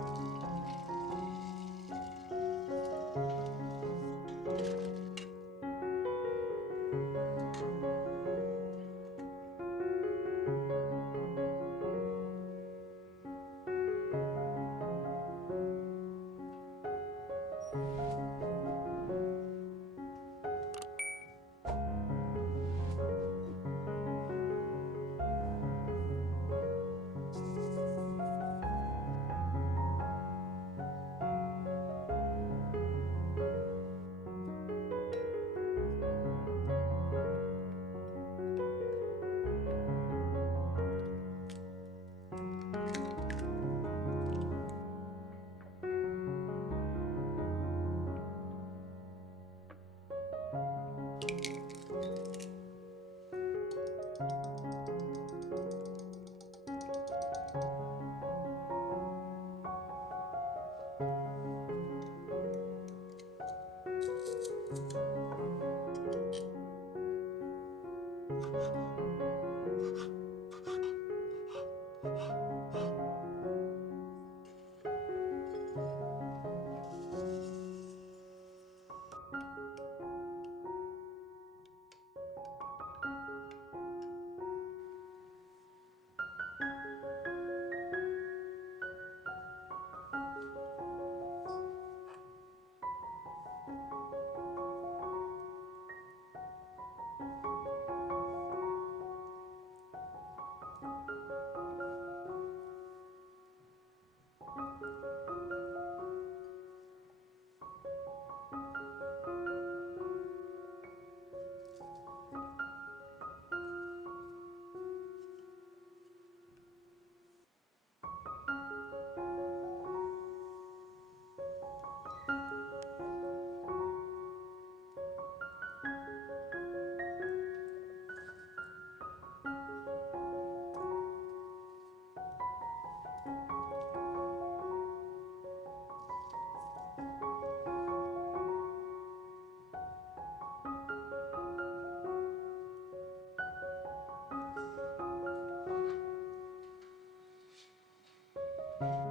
Thank you. Thank you. Thank you. Thank you.